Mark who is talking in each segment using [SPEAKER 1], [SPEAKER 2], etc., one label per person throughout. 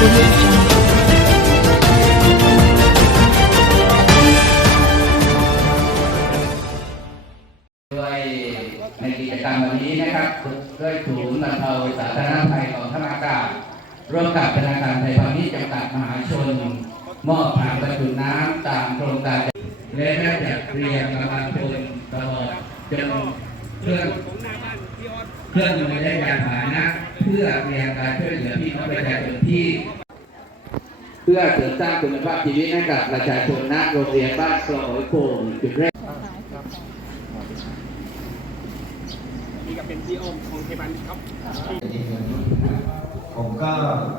[SPEAKER 1] ดยในกิจกรรมวันนี้นะครับดยศูนย์บรรเทาสาธารณภัยของธรการ่วมกับธนาคารไทยพาณิชย์จัดมหาชน มอบผ่าประจุน้ำตามโครงการและได้จัดเตรียมกำลังพลตลอดจนเครื่อเครื่องมือและยานพาหนะ เพื่อเตรียมการช่วยเหลือพี่น้องประชาชน พื่อเสริมสร้างคุณภาพชีวิตให้กับประชาชนณโรงเรียนบ้านคลองหอยโข่งจุดแรก
[SPEAKER 2] นี่ก็เป็นพี่อมของเทบันครับ
[SPEAKER 3] ผมก็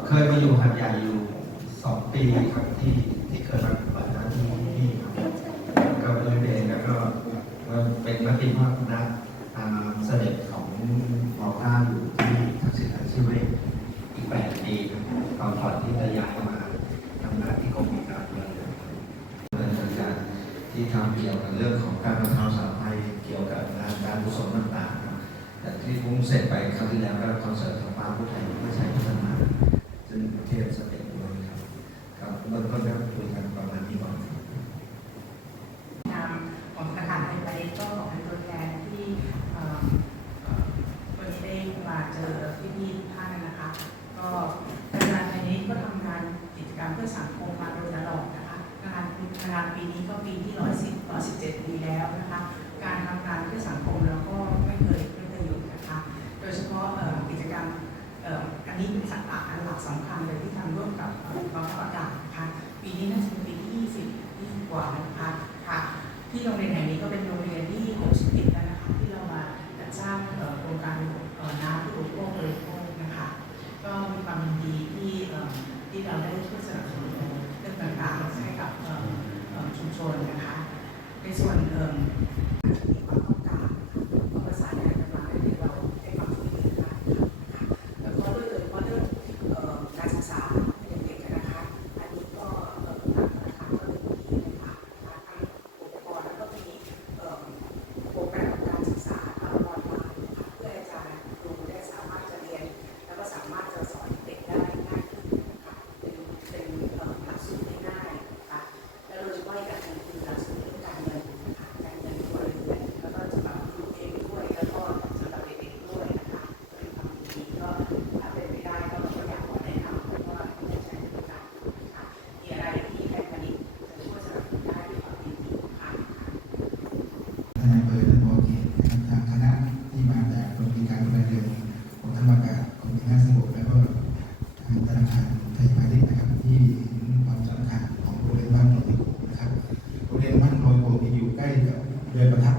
[SPEAKER 3] เคยมาอยู่หัดใหญ่อยู่สองปีครับที่ กุศลต่างๆแต่ที่ผงเสร็จไปครั้งที่แล้วก็คอนเสิร์ตของปาผู้ไทยไม่ใช่พัฒนา รรมการ
[SPEAKER 4] ของคณะสงฆ์แล้วก็ทางธนาคารไทย
[SPEAKER 5] พาณิชย์นะครับที่เห็นความสำคัญของโรงเรียนบ้านโนนโกนะครับโรงเรียนบ้านโนนโกที่อยู่ใกล้กับเรือประทับ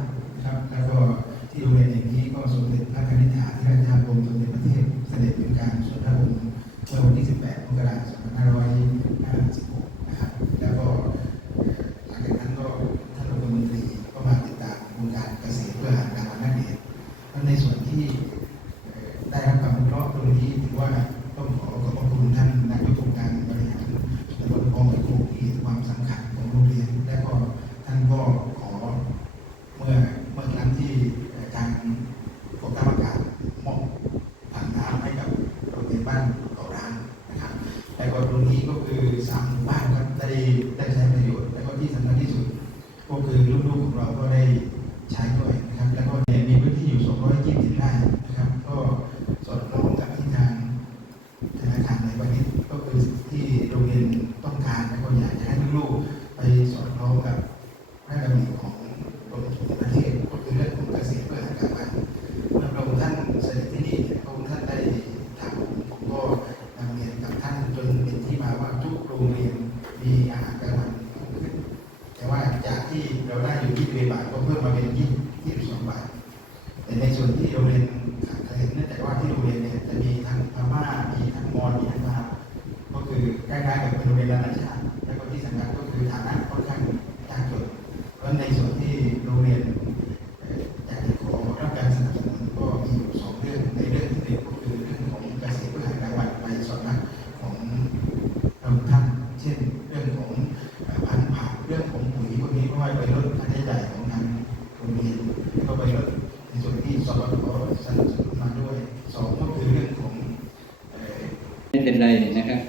[SPEAKER 5] ไรเนะครับ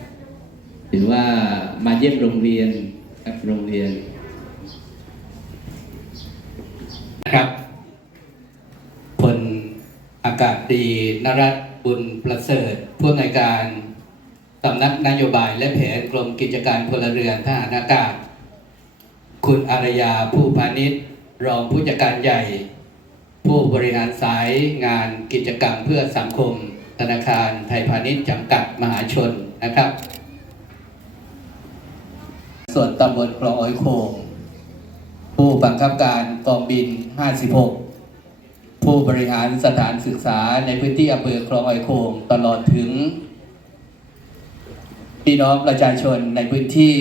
[SPEAKER 5] เห็นว่ามาเยี่
[SPEAKER 1] ยมโรงเรียนครับโรงเรียนนะครับผลอากาศดีนรัตบุญประเสริฐผู้ในการสำนักนโยบายและแผนกรมกิจการพลเรือนทหารอากาศ คุณอารยาผู้พาณิชย์ รองผู้จัดการใหญ่ ผู้บริหารสายงานกิจกรรมเพื่อสังคม ธนาคารไทยพาณิชย์จำกัดมหาชนนะครับ ส่วนตำบลคลองอ้อยโคง ผู้บังคับการกองบิน 56 ผู้บริหารสถานศึกษาในพื้นที่อำเภอคลองอ้อยโคงตลอดถึงพี่น้องประชาชนในพื้นที่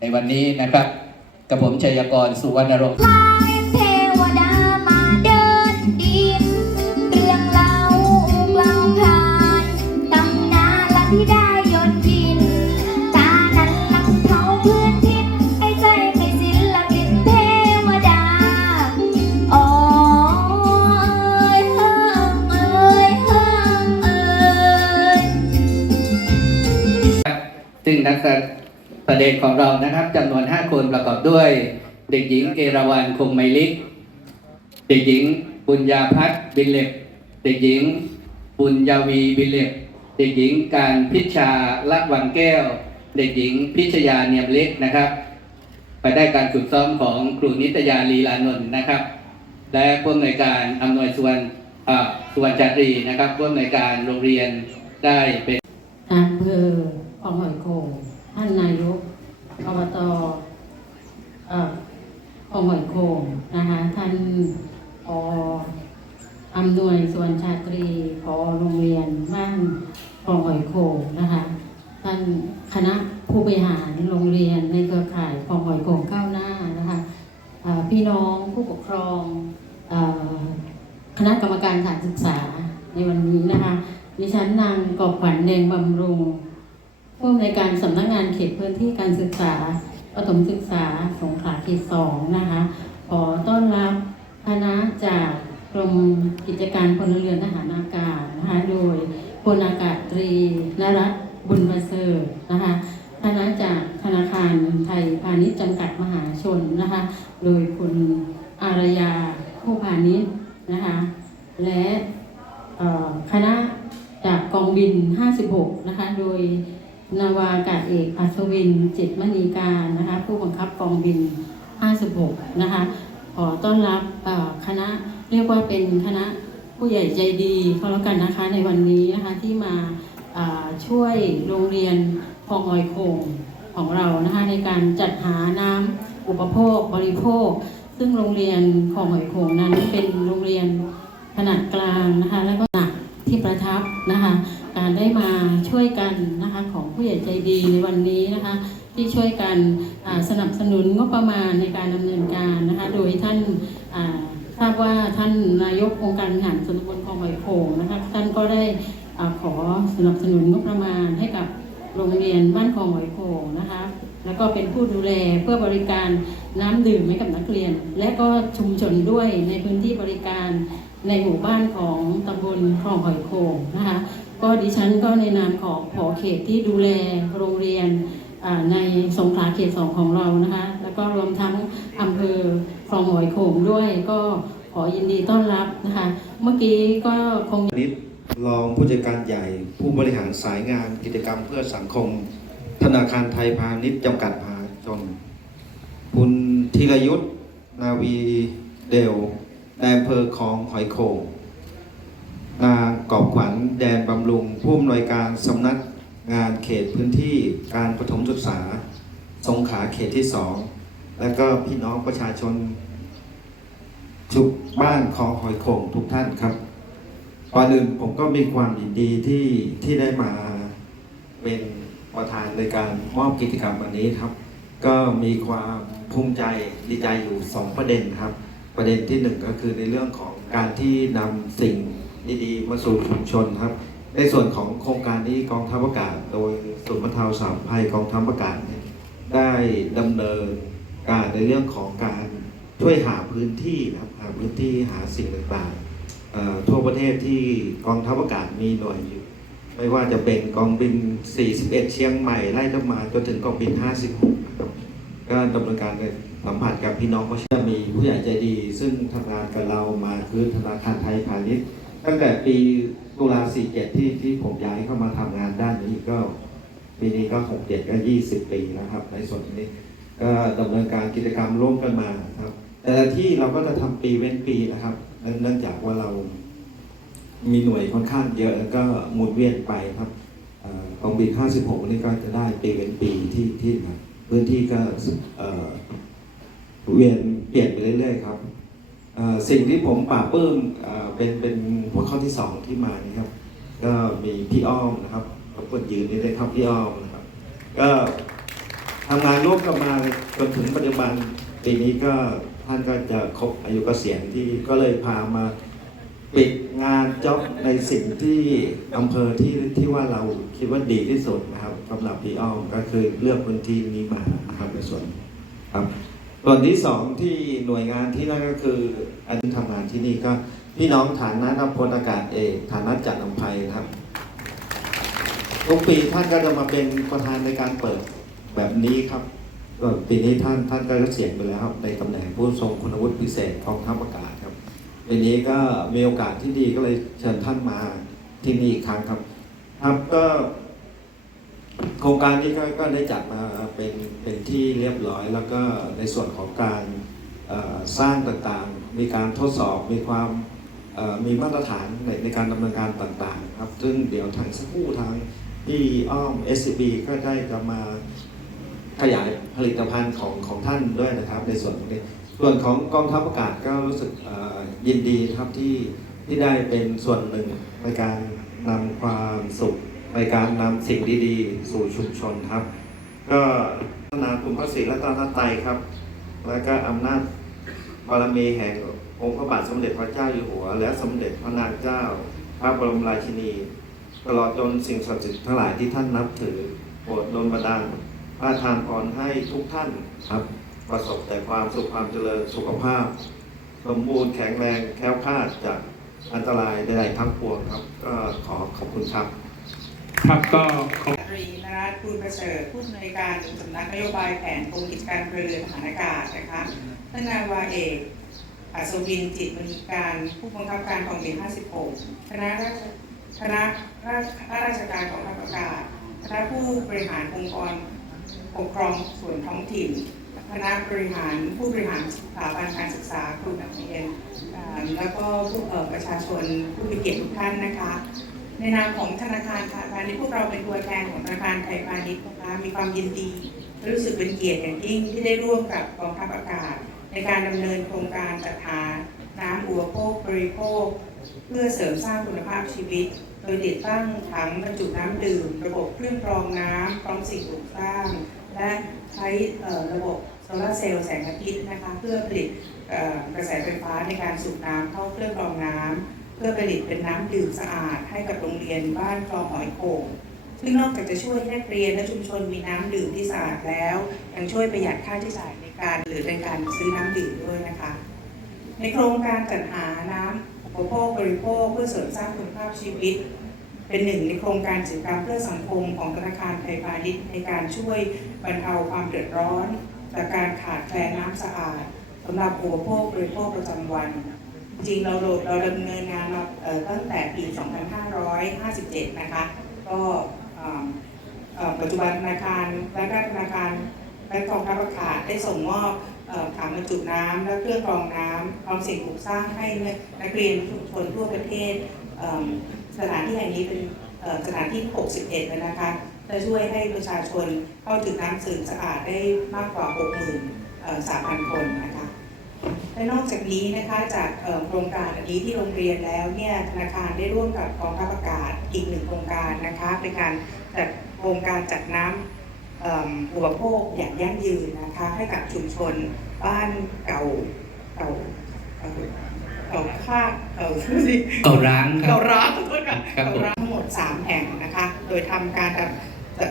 [SPEAKER 1] ในวันนี้นะครับ กับผมชัยกรสุวรรณรงค์ แสดงของเรานะครับจำนวน 5 คนประกอบด้วย เด็กหญิงเอราวันคงไมลิก เด็กหญิงปุญญาพัฒน์บิลเล็กเด็กหญิงปุญญาวีบิลเล็กเด็กหญิงการพิชาลักวันแก้ว เด็กหญิงพิชยาเนียมเล็กนะครับไปได้การฝึกซ้อมของครูนิตยาลีลานนท์นะครับ และผู้อำนวยการอำนวยสุวรรณอ่วรรณจัตรีนะครับผู้อำนวยการโรงเรียนได้เป็น
[SPEAKER 6] อำเภอองหอยโขง ท่านนายกอบตอ่อคลองหอยโขงนะคะท่านออำนวยส่วนชาตรีพอโรงเรียนบ้านคลองหอยโขงนะคะท่านคณะผู้บริหารโรงเรียนในเครือข่ายคลองหอยโขงก้าวหน้านะคะพี่น้องผู้ปกครองคณะกรรมการสถานศึกษาในวันนี้นะคะดิฉันนางกอบขวัญแดงบำรุง ผู้อำนวยการสำนักงานเขตพื้นที่การศึกษาประถมศึกษาสงขลาเขตสองนะคะ ขอต้อนรับคณะจากกรมกิจการพลเรือนทหารอากาศนะคะโดยพลอากาศตรีนรัตบุญประเสริฐนะคะคณะจากธนาคารไทยพาณิชย์จำกัดมหาชนนะคะ โดยคุณอารยาผู้พาณิชย์นะคะและคณะจากกองบิน 56 นะคะ โดย นาวาอากาศเอกอัศวินจิตมณีการนะคะผู้บังคับกองบิน 56 นะคะขอต้อนรับคณะเรียกว่าเป็นคณะผู้ใหญ่ใจดีก็แล้วกันนะคะในวันนี้นะคะที่มาช่วยโรงเรียนคลองหอยโขงของเรานะคะในการจัดหาน้ำอุปโภคบริโภค ซึ่งโรงเรียนคลองหอยโขงนั้นเป็นโรงเรียนขนาดกลางนะคะแล้วก็หนักที่ประทับนะคะ การได้มาช่วยกันนะคะของผู้ใหญ่ใจดีในวันนี้นะคะ ที่ช่วยกันสนับสนุนงบประมาณในการดำเนินการนะคะ โดยท่านทราบว่าท่านนายกองค์การบริหารส่วนตำบลคลองไหโขงนะคะท่านก็ได้ขอสนับสนุนงบประมาณให้กับโรงเรียนบ้านคลองไหโขงนะคะ แล้วก็เป็นผู้ดูแลเพื่อบริการน้ำดื่มให้กับนักเรียน และก็ชุมชนด้วยในพื้นที่บริการในหมู่บ้านของตำบลคลองหอยโขงนะคะ ก็ดิฉันก็ในนามของผอเขตที่ดูแลโรงเรียนในสงขลาเขตสองของเรานะคะ แล้วก็รวมทั้งอำเภอคลองหอยโขงด้วยก็ขอยินดีต้อนรับนะคะ เมื่อกี้ก็คง
[SPEAKER 2] นิดรองผู้จัดการใหญ่ ผู้บริหารสายงานกิจกรรมเพื่อสังคม ธนาคารไทยพาณิชย์จำกัดมหาชนคุณธีรยุทธนาวีเดลนายอำเภอคลองหอยโขง นางกอบขวัญแดนบำรุง ผู้อำนวยการสำนักงานเขตพื้นที่การประถมศึกษา สงขลาเขตที่สองและก็พี่น้องประชาชนทุกบ้านของหอยโขงทุกท่านครับก่อนอื่นผมก็มีความยินดีที่ที่ได้มาเป็นประธานในการมอบกิจกรรมวันนี้ครับ ก็มีความภูมิใจดีใจอยู่สองประเด็นครับ ประเด็นที่หนึ่งก็คือในเรื่องของการที่นำสิ่ง ดีๆ มาสู่ชุมชนครับ ในส่วนของโครงการนี้กองทัพอากาศ โดยศูนย์บรรเทาสาธารณภัยกองทัพอากาศเนี่ยได้ดำเนินการในเรื่องของการช่วยหาพื้นที่นะครับหาพื้นที่หาสิ่งต่างๆทั่วประเทศที่กองทัพอากาศมีหน่วยอยู่ ไม่ว่าจะเป็นกองบิน 41 เชียงใหม่ไล่ลงมาจนถึงกองบิน 56นะครับก็ดำเนินการสัมผัสกับพี่น้องเขาเชื่อมีผู้ใหญ่ใจดี ซึ่งทำงานกับเรามาคือธนาคารไทยพาณิชย์ ตั้งแต่ปีตุลา47ที่ที่ผมย้ายเข้ามาทำงานด้านนี้ก็ปีนี้ก็67ก็20ปีแล้วครับ ในส่วนนี้ก็ดำเนินการกิจกรรมร่วมกันมาครับ แต่ละที่เราก็จะทำปีเว้นปีนะครับเนื่องจากว่าเรามีหน่วยค่อนข้างเยอะแล้วก็หมุนเวียนไปครับเอ่อกองบิน56นี่ก็จะได้ปีเป็นปีที่ที่นะพื้นที่ก็เอ่อเวียนเปลี่ยนไปเรื่อยๆครับ สิ่งที่ผมปราบปลื้มเป็นเป็นหัวข้อที่สองที่มานี่ครับ ก็มีพี่อ้อมนะครับรบกวนยืนนี่เลยครับพี่อ้อมนะครับ ก็ทำงานร่วมกันมาจนถึงปัจจุบันปีนี้ก็ท่านก็จะครบอายุเกษียณที่ก็เลยพามาปิดงานจ็อบในสิ่งที่อำเภอที่ที่ว่าเราคิดว่าดีที่สุดนะครับสำหรับพี่อ้อมก็คือเลือกพื้นที่นี้มานะครับในส่วนครับ ส่วนที่สองที่หน่วยงานที่นั่นก็คืออันที่ทำงานที่นี่ก็พี่น้องฐานะนักพลอากาศเอกฐานะจัดอำไพครับ ทุกปีท่านก็จะมาเป็นประธานในการเปิดแบบนี้ครับก็ปีนี้ท่านท่านก็เกษียณไปแล้วครับในตำแหน่งผู้ทรงคุณวุฒิพิเศษกองทัพอากาศครับปีนี้ก็มีโอกาสที่ดีก็เลยเชิญท่านมาที่นี่อีกครั้งครับ ครับก็ โครงการนี้ก็ก็ได้จัดมาเป็นเป็นที่เรียบร้อย แล้วก็ในส่วนของการสร้างต่างๆ มีการทดสอบมีความมีมาตรฐานในในการดำเนินการต่างๆครับ ซึ่งเดี๋ยวทางสักครู่ทางที่อ้อม SCB ก็ได้จะมาขยายผลิตภัณฑ์ของของท่านด้วยนะครับ ในส่วนนี้ ส่วนของกองทัพอากาศก็รู้สึกยินดีครับที่ที่ได้เป็นส่วนหนึ่งในการนำความสุข ในการนำสิ่งดีๆ สู่ชุมชนครับ ก็พัฒนาคุณพระศรีรัตนตรัยครับ และก็อำนาจบารมีแห่งองค์พระบาทสมเด็จพระเจ้าอยู่หัว และสมเด็จพระนางเจ้า พระบรมราชินี ตลอดจนสิ่งศักดิ์สิทธิ์ทั้งหลายที่ท่านนับถือโปรดดลบันดาลพระทานพรให้ทุกท่านครับ ประสบแต่ความสุขความเจริญสุขภาพ สมบูรณ์แข็งแรงแคล้วคลาดจากอันตรายใดๆทั้งปวงครับ ก็ขอขอบคุณครับ
[SPEAKER 7] ครับก็ขอ
[SPEAKER 3] ตรีนรัตน์คุณประเสริฐผู้อำนวยการสำนักนโยบายแผนกรมกิจการพลเรือนทหารอากาศนะคะท่านนาวาเอกอัศวินจิตมณีการผู้บังคับการกองบิน 56 คณะราชคณะราชข้าราชการของทัพอากาศคณะผู้บริหารองค์กรปกครองส่วนท้องถิ่นคณะบริหารผู้บริหารสถาบันการศึกษาครูนักเรียนแล้วก็ผู้ประชาชนผู้มีเกียรติทุกท่านนะคะ ในนามของธนาคารพาณิชย์พวกเราเป็นตัวแทนของธนาคารไทยพาณิชย์นะคะมีความยินดีและรู้สึกเป็นเกียรติอย่างยิ่งที่ได้ร่วมกับกองทัพอากาศ ในการดำเนินโครงการจัดหาน้ำอุปโภคบริโภค เพื่อเสริมสร้างคุณภาพชีวิต โดยติดตั้งถังบรรจุน้ำดื่ม ระบบเครื่องกรองน้ำพร้อมสิ่งปลูกสร้าง และใช้ระบบโซลาเซลล์แสงอาทิตย์นะคะเพื่อผลิตเอ่อกระแสไฟฟ้าในการสูบน้ำเข้าเครื่องกรองน้ำ เพื่อผลิตเป็นน้ำดื่มสะอาดให้กับโรงเรียนบ้านคลองหอยโข่งซึ่งนอกจากจะช่วยให้นักเรียนและชุมชนมีน้ำดื่มที่สะอาดแล้วยังช่วยประหยัดค่าใช้จ่ายในการหรือในการซื้อน้ำดื่มด้วยนะคะ ในโครงการจัดหาน้ำอุปโภคบริโภคเพื่อเสริมสร้างคุณภาพชีวิต เป็นหนึ่งในโครงการกิจกรรมเพื่อสังคมของธนาคารไทยพาณิชย์ในการช่วยบรรเทาความเดือดร้อนจากการขาดแคลนน้ำสะอาดสำหรับอุปโภคบริโภคประจำวัน จริงเราโดดเราดำเนินงานมาตั้งแต่ปี 2557 นะคะ ก็ปัจจุบันธนาคารและธนาคารและกองทัพอากาศได้ส่งมอบถังบรรจุน้ำและเครื่องกรองน้ำพร้อมสิ่งปลูกสร้างให้นักเรียนชุมชนทั่วประเทศสถานที่แห่งนี้เป็นสถานที่ 61เลยนะคะจะช่วยให้ประชาชนเข้าถึงน้ำสื่อสะอาดได้มากกว่า 63,000 คนนะคะ และนอกจากนี้นะคะจากเอ่อโครงการอันนี้ที่โรงเรียนแล้วเนี่ยธนาคารได้ร่วมกับกองทัพอากาศอีกหนึ่งโครงการนะคะเป็นการจัดโครงการจัดน้ำเอิ่มอุปโภคอย่างยั่งยืนนะคะให้กับชุมชนบ้านเก่าเก่าเก่าเก่าค่าเก่า
[SPEAKER 1] เก่าร้างครับ
[SPEAKER 3] เก่าร้างขอโทษค่ะ
[SPEAKER 1] ครับผม
[SPEAKER 3] เก่าร้างทั้งหมด 3 แห่งนะคะ โดยทำการจัด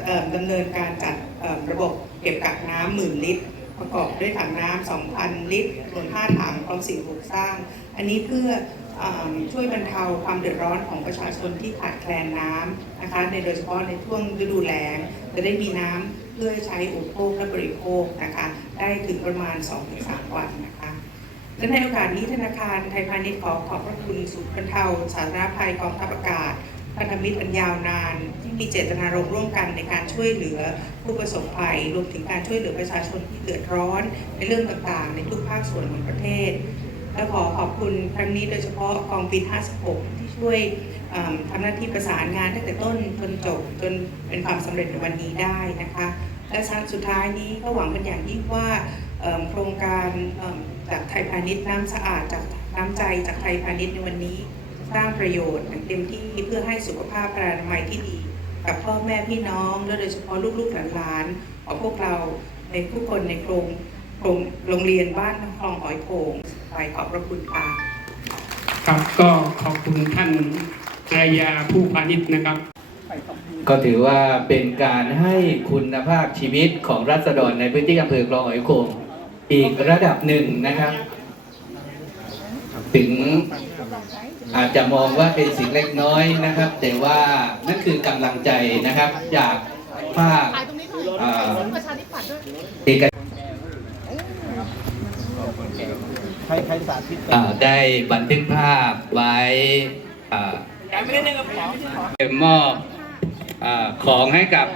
[SPEAKER 3] เอ่อดำเนินการจัดเอ่อระบบเก็บกักน้ำหมื่นลิตร ประกอบด้วยถังน้ำ2,000 ลิตรรวม5ถังพร้อมสิ่งปลูกสร้าง อันนี้เพื่ออช่วยบรรเทาความเดือดร้อนของประชาชนที่ขาดแคลนน้ำนะคะในโดยเฉพาะในช่วงฤดูแล้งจะได้มีน้ำเพื่อใช้อุปโภคและบริโภคนะคะได้ถึงประมาณ 2-3 วันนะคะและในโอกาสนี้ธนาคารไทยพาณิชย์ขอขอบพระคุณศูนย์บรรเทาสาธารณภัยกองทัพอากาศพันธมิตรอันยาวนาน มีเจตนารมณ์ร่วมกันในการช่วยเหลือผู้ประสบภัย รวมถึงการช่วยเหลือประชาชนที่เดือดร้อน ในเรื่องต่างๆ ในทุกภาคส่วนของประเทศ และขอขอบคุณครั้งนี้โดยเฉพาะกองบิน 56 ที่ช่วยทำหน้าที่ประสานงานตั้งแต่ต้นจนจบจนเป็นความสำเร็จในวันนี้ได้นะคะ และสุดท้ายนี้ก็หวังเป็นอย่างยิ่งว่าโครงการจากไทยพาณิชย์น้ำสะอาดจากน้ำใจจากไทยพาณิชย์ในวันนี้ สร้างประโยชน์อย่างเต็มที่เพื่อให้สุขภาพพลานามัยที่ดี กับพ่อแม่พี่น้อง และโดยเฉพาะลูกๆหลานๆของพวกเราในทุกคนในโครงโครงโรงเรียนบ้านคลองหอยโขงไปขอบพระคุณค่ะ
[SPEAKER 7] ครับก็ขอบคุณท่านภรรยาผู้พาณิชย์นะครับ
[SPEAKER 1] ก็ถือว่าเป็นการให้คุณภาพชีวิตของรัษฎรในพื้นที่อำเภอคลองหอยโขงอีกระดับหนึ่งนะครับ ถึง อาจจะมองว่าเป็นสิ่งเล็กน้อยนะครับ แต่ว่านั่นคือกำลังใจนะครับ จากภาคเอ่อเอกอ่าได้บันทึกภาพไว้อ่ามอบอ่าของให้กับ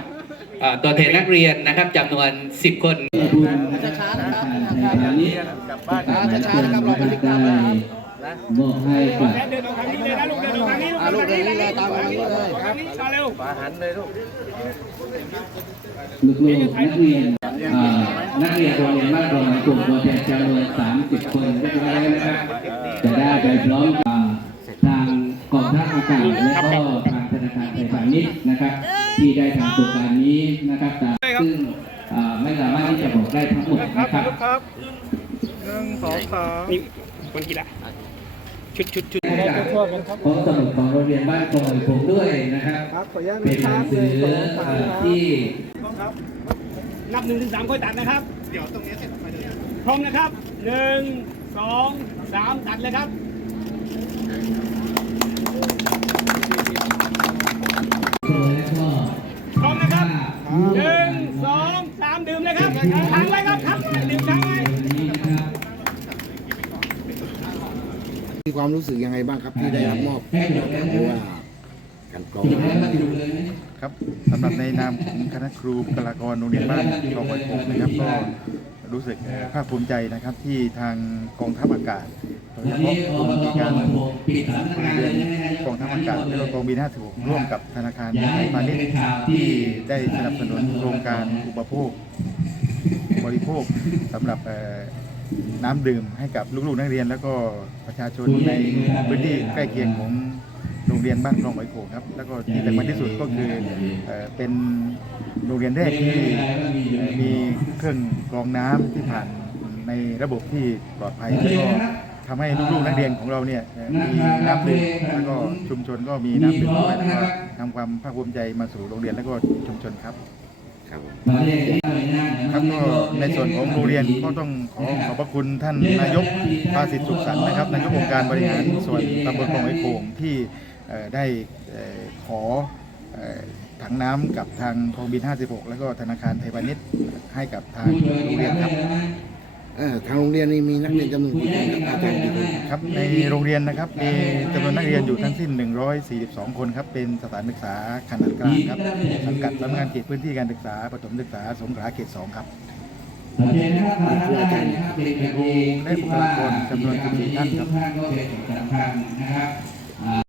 [SPEAKER 1] อ่าตัวแทนนักเรียนนะครับจำนวน 10 คนช้าๆนะครับช้าๆนะครับเราบันทึกภาพ ไว้มอบให้กับ
[SPEAKER 7] เดินออกทางนี้เลยนะลูกเดินออกทางนี้ลูกเดินออกทางนี้เลยตามทางนี้เลยทางนี้มาเร็ว
[SPEAKER 1] ลูกๆนักเรียนอ่านักเรียนโรงเรียนบ้านคลองกลุ่มตัวแทนจำนวน30 คนเรียบร้อยแล้วนะครับจะได้ไปพร้อมกับทางกองทัพอากาศและก็ทางธนาคารไทยพาณิชย์นะครับ ที่ได้ทำโครงการนี้นะครับแต่ซึ่งอ่าไม่สามารถที่จะบอกได้ทั้งหมดนะครับ
[SPEAKER 7] นี่คนกีฬา ชุดชุดชุด
[SPEAKER 1] ให้กับของสมุดของโรงเรียนบ้านคลองผมด้วยนะครับเป็นหนังสือเอ่อที่
[SPEAKER 7] นับหนึ่งถึงสามค่อยตัดนะครับ เดี๋ยวตรงนี้เสร็จไปเลยพร้อมนะครับหนึ่งสองสามตัดเลยครับ มีความ
[SPEAKER 1] รู้
[SPEAKER 8] สึกยังไงบ้างครับที่ได้รับมอบ
[SPEAKER 1] ให้จบแล้ว
[SPEAKER 8] ห
[SPEAKER 1] นะ
[SPEAKER 8] รือ
[SPEAKER 1] ค
[SPEAKER 8] ว่า
[SPEAKER 1] รับ
[SPEAKER 8] กันกรอง
[SPEAKER 1] จบแล้วมาอยู่เลยนะ
[SPEAKER 5] ครับสำหรับในนามของคณะครูบุคลากรโรงเรียนบ้านคลองหอยโขงนะครับก็รู้สึกภาคภูมิใจนะครับที่ทางกองทัพอากาศโดยเฉ
[SPEAKER 1] วัน
[SPEAKER 5] พาะ
[SPEAKER 1] นี้
[SPEAKER 5] ก
[SPEAKER 1] อ
[SPEAKER 5] รม
[SPEAKER 1] บต
[SPEAKER 5] วิธี
[SPEAKER 1] คล
[SPEAKER 5] กา
[SPEAKER 1] อง
[SPEAKER 5] ร
[SPEAKER 1] หอยโขงปิดสำนักงานเลยนะฮะ
[SPEAKER 5] กองทัพอากาศและก็กองบิน56ร่วมกับธนาคารไทยพาณิชย์ที่ได้สนับสนุนโครงการอุปโภค บริโภคสำหรับเอ่อ น้ำดื่มให้กับลูกๆนักเรียน แล้วก็ประชาชนในพื้นที่ใกล้เคียงของโรงเรียนบ้านคลองหอยโขงครับ แล้วก็ที่สำคัญที่สุดก็คือเอ่อเป็นโรงเรียนแรกที่เอ่อมีเครื่องกรองน้ำที่ผ่านในระบบที่ปลอดภัยแล้วก็ทำให้ลูกๆนักเรียนของเราเนี่ยเอ่อมีน้ำดื่มแล้วก็ชุมชนก็มีน้ำดื่มด้วยแล้วก็ทำความภาคภูมิใจมาสู่โรงเรียนแล้วก็ชุมชนครับ
[SPEAKER 8] ครับ
[SPEAKER 5] ครับก็ในส่วนของโรงเรียนก็ต้องขอขอบพระคุณท่านนายกภาสิทธิสุขสันต์นะครับนายกองค์การบริหารส่วนตำบลคลองไอโขงที่ได้ขอถังน้ำกับทางกองบิน 56 แล้วก็ธนาคารไทยพาณิชย์ให้กับทางโรงเรียนครับ
[SPEAKER 8] ทางโรงเรียนนี่มีนักเรียนจำนวนกี่คนครับอาจารย์กี่คน
[SPEAKER 5] ครับในโรงเรียนนะครับมีจำนวนนักเรียนอยู่ทั้งสิ้น 142 คนครับเป็นสถานศึกษาขนาดกลางครับสังกัดสำนักงานเขตพื้นที่การศึกษาประถมศึกษาสงขลาเขต2ครับ
[SPEAKER 1] โอเคนะครับมาได้นะครับเป็นกันเอง
[SPEAKER 5] ได้บุคลากรจำนวน14ท่านครับ
[SPEAKER 1] ทุกท่านก็เป็นสิ่งสำคัญนะครับ